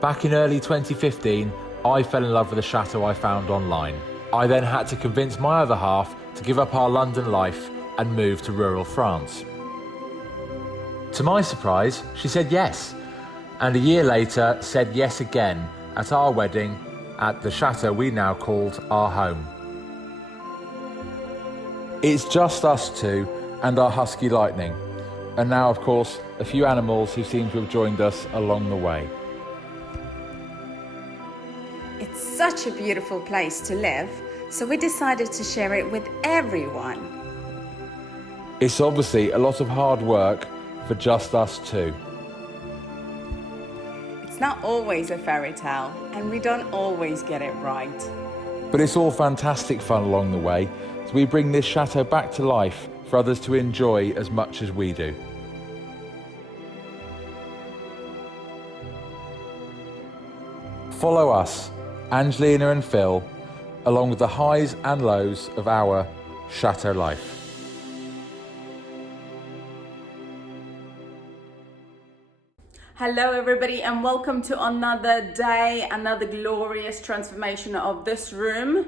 Back in early 2015, I fell in love with a chateau I found online. I then had to convince my other half to give up our London life and move to rural France. To my surprise, she said yes, and a year later said yes again at our wedding at the chateau we now called our home. It's just us two and our husky Lightning, and now of course a few animals who seem to have joined us along the way. It's such a beautiful place to live, so we decided to share it with everyone. It's obviously a lot of hard work for just us two. It's not always a fairy tale, and we don't always get it right. But it's all fantastic fun along the way, so we bring this chateau back to life for others to enjoy as much as we do. Follow us, Angelina and Phil, along with the highs and lows of our chateau life. Hello everybody, and welcome to another day, another glorious transformation of this room.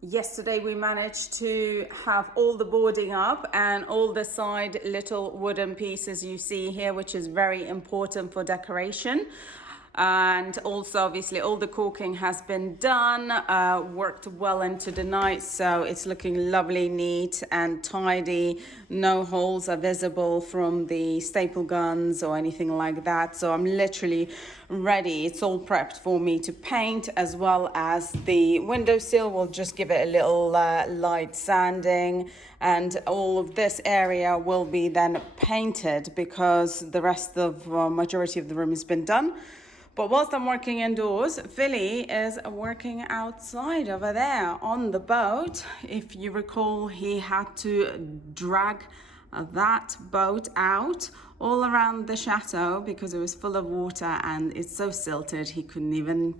Yesterday we managed to have all the boarding up and all the side little wooden pieces you see here, which is very important for decoration. And also obviously all the caulking has been done, worked well into the night, so it's looking lovely, neat and tidy. No holes are visible from the staple guns or anything like that, so I'm literally ready. It's all prepped for me to paint, as well as the windowsill. We'll just give it a little light sanding, and all of this area will be then painted because the rest of majority of the room has been done. But whilst I'm working indoors, Philly is working outside over there on the boat. If you recall, he had to drag that boat out all around the chateau because it was full of water and it's so silted he couldn't even,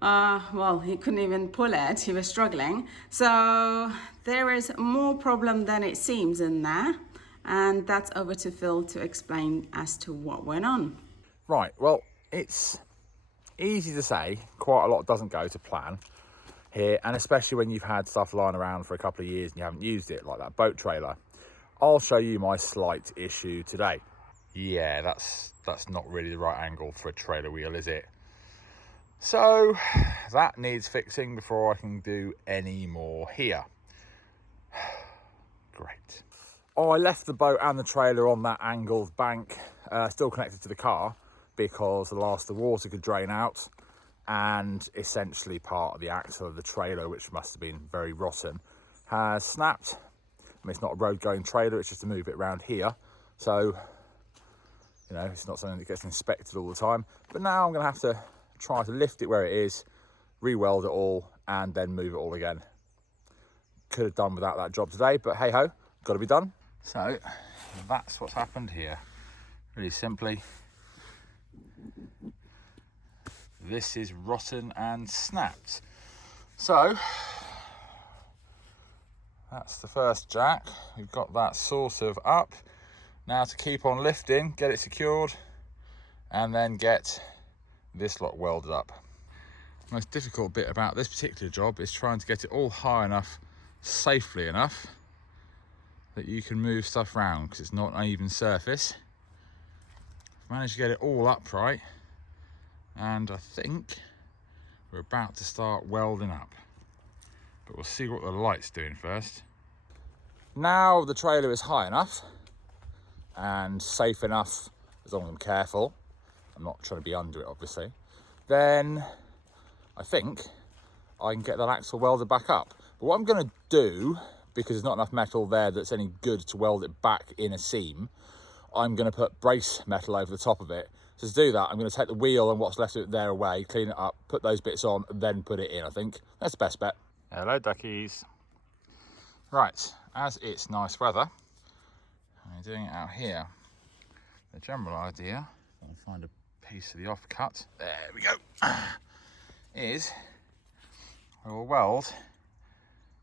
he couldn't even pull it. He was struggling. So there is more problem than it seems in there. And that's over to Phil to explain as to what went on. Right, well, it's easy to say, quite a lot doesn't go to plan here, and especially when you've had stuff lying around for a couple of years and you haven't used it, like that boat trailer. I'll show you my slight issue today. Yeah, that's not really the right angle for a trailer wheel, is it? So that needs fixing before I can do any more here. Great. Oh, I left the boat and the trailer on that angled bank, still connected to the car, because the last of the water could drain out, and essentially part of the axle of the trailer, which must have been very rotten, has snapped. I mean, it's not a road going trailer, it's just to move it around here. So, you know, it's not something that gets inspected all the time. But now I'm gonna have to try to lift it where it is, re-weld it all, and then move it all again. Could have done without that job today, but hey ho, gotta be done. So that's what's happened here. Really simply, this is rotten and snapped. So that's the first jack. We've got that sort of up. Now to keep on lifting, get it secured, and then get this lot welded up. The most difficult bit about this particular job is trying to get it all high enough, safely enough, that you can move stuff around, because it's not an even surface. Managed to get it all upright, and I think we're about to start welding up, but we'll see what the light's doing first. Now the trailer is high enough and safe enough, as long as I'm careful, I'm not trying to be under it obviously, then I think I can get that axle welded back up. But what I'm going to do, because there's not enough metal there that's any good to weld it back in a seam, I'm going to put brace metal over the top of it. So to do that, I'm going to take the wheel and what's left of it there away, clean it up, put those bits on, and then put it in, I think. That's the best bet. Hello, duckies. Right, as it's nice weather, I'm doing it out here. The general idea, I'll find a piece of the offcut, there we go, is I will weld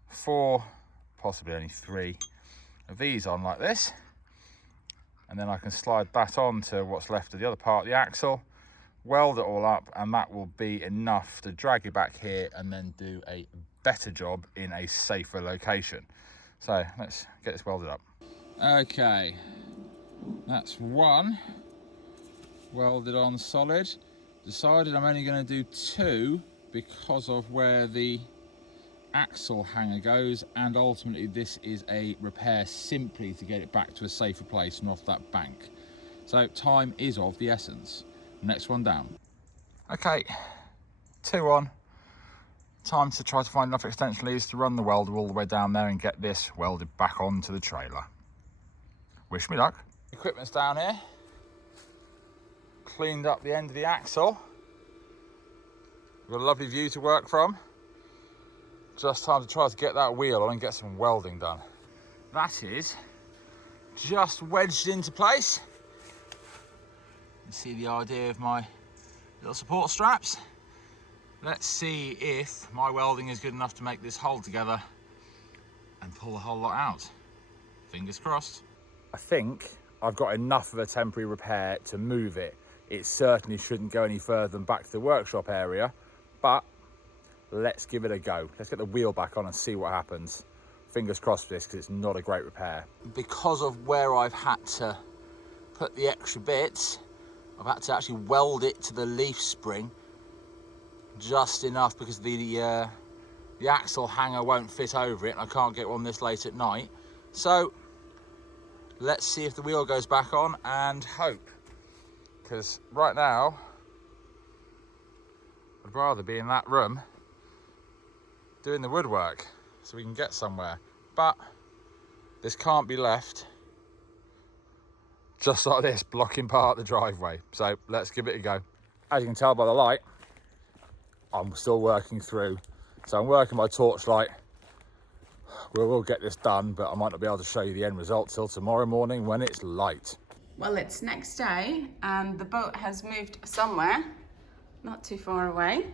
4, possibly only 3 of these on like this. And then I can slide that on to what's left of the other part of the axle, weld it all up, and that will be enough to drag it back here and then do a better job in a safer location. So let's get this welded up. Okay, that's one welded on solid. Decided I'm only going to do two because of where the axle hanger goes, and ultimately this is a repair simply to get it back to a safer place and off that bank. So time is of the essence. Next one down. Okay, two on. Time to try to find enough extension leads to run the welder all the way down there and get this welded back onto the trailer. Wish me luck. Equipment's down here. Cleaned up the end of the axle. We've got a lovely view to work from. Just time to try to get that wheel on and get some welding done. That is just wedged into place. You see the idea of my little support straps. Let's see if my welding is good enough to make this hold together and pull the whole lot out. Fingers crossed. I think I've got enough of a temporary repair to move it. It certainly shouldn't go any further than back to the workshop area, but let's give it a go. Let's get the wheel back on and see what happens. Fingers crossed for this, because it's not a great repair. Because of where I've had to put the extra bits, I've had to actually weld it to the leaf spring just enough, because the axle hanger won't fit over it and I can't get one this late at night. So let's see if the wheel goes back on and hope, because right now I'd rather be in that room doing the woodwork so we can get somewhere, but this can't be left just like this, blocking part of the driveway. So let's give it a go. As you can tell by the light, I'm still working through, so I'm working by torchlight. We will get this done, but I might not be able to show you the end result till tomorrow morning when it's light. Well, it's next day and the boat has moved somewhere, not too far away.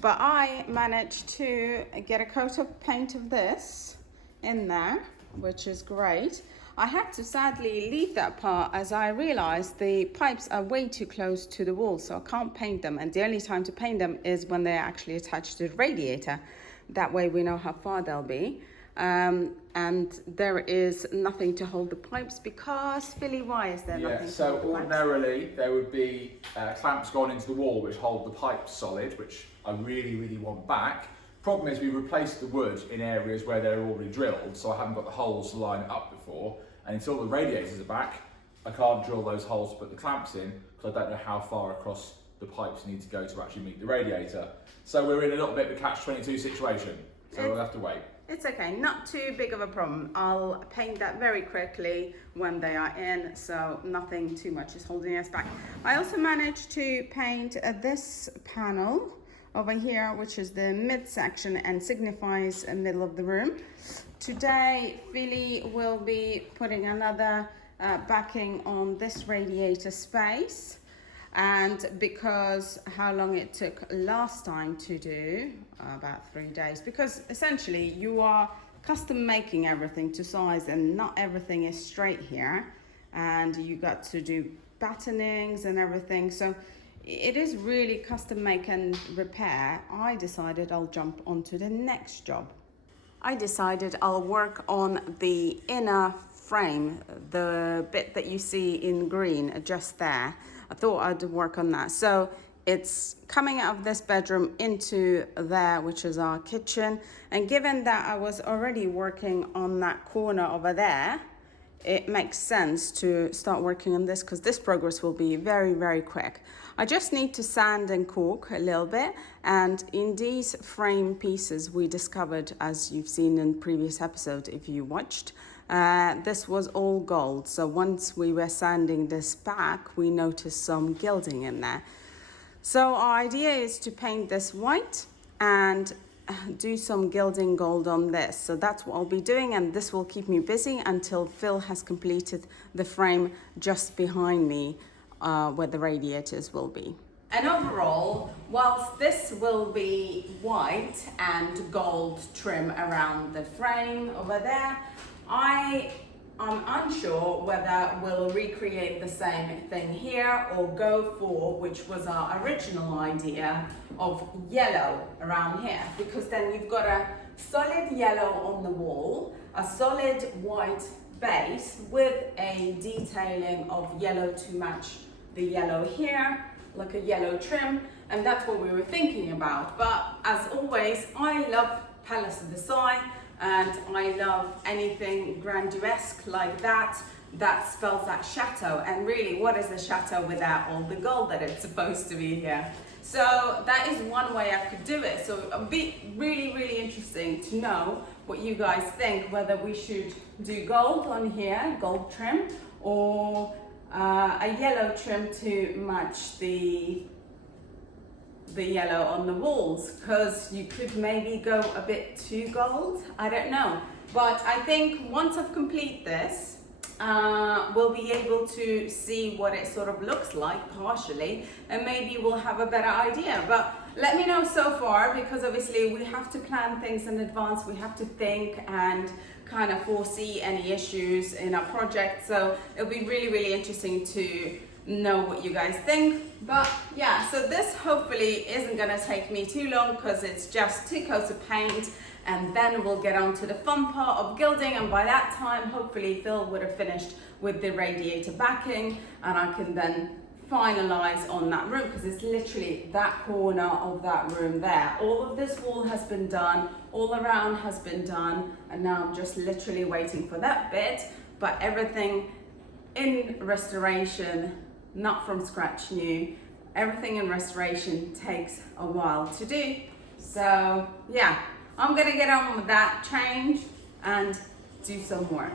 But I managed to get a coat of paint of this in there, which is great. I had to sadly leave that part as I realized the pipes are way too close to the wall, so I can't paint them. And the only time to paint them is when they're actually attached to the radiator. That way we know how far they'll be. And there is nothing to hold the pipes because, Philly, why is there nothing to hold the pipes? Ordinarily there would be clamps gone into the wall which hold the pipes solid, which I really want back. Problem is we've replaced the wood in areas where they're already drilled, so I haven't got the holes to line it up before, and until the radiators are back I can't drill those holes to put the clamps in, because I don't know how far across the pipes need to go to actually meet the radiator. So we're in a little bit of a catch-22 situation, so we'll have to wait. It's okay, not too big of a problem. I'll paint that very quickly when they are in, so nothing too much is holding us back. I also managed to paint this panel over here, which is the midsection and signifies the middle of the room. Today, Philly will be putting another backing on this radiator space. And because how long it took last time to do, about 3 days, because essentially you are custom making everything to size and not everything is straight here, and you got to do battenings and everything, so it is really custom make and repair. I decided I'll jump onto the next job. I decided I'll work on the inner frame, the bit that you see in green just there. I thought I'd work on that. So it's coming out of this bedroom into there, which is our kitchen. And given that I was already working on that corner over there, it makes sense to start working on this because this progress will be very quick. I just need to sand and caulk a little bit, and in these frame pieces we discovered, as you've seen in previous episode if you watched, this was all gold. So once we were sanding this back, we noticed some gilding in there. So our idea is to paint this white and do some gilding gold on this. So that's what I'll be doing, and this will keep me busy until Phil has completed the frame just behind me where the radiators will be. And overall, whilst this will be white and gold trim around the frame over there, I I'm unsure whether we'll recreate the same thing here or go for, which was our original idea, of yellow around here, because then you've got a solid yellow on the wall, a solid white base with a detailing of yellow to match the yellow here, like a yellow trim, and that's what we were thinking about. But as always, I love Palace of Versailles, and I love anything grandiose like that, that spells that chateau. And really, what is a chateau without all the gold that it's supposed to be here? So that is one way I could do it. So it'll be really, really interesting to know what you guys think, whether we should do gold on here, gold trim, or a yellow trim to match the yellow on the walls, because you could maybe go a bit too gold, I don't know. But I think once I've complete this, we'll be able to see what it sort of looks like partially, and maybe we'll have a better idea. But let me know so far, because obviously we have to plan things in advance, we have to think and kind of foresee any issues in our project. So it'll be really, really interesting to know what you guys think. But yeah, so this hopefully isn't gonna take me too long, because it's just 2 coats of paint, and then we'll get on to the fun part of gilding. And by that time, hopefully Phil would have finished with the radiator backing, and I can then finalize on that room, because it's literally that corner of that room there. All of this wall has been done, all around has been done, and now I'm just literally waiting for that bit. But everything in restoration, not from scratch new, everything in restoration takes a while to do. So yeah, I'm gonna get on with that change and do some work.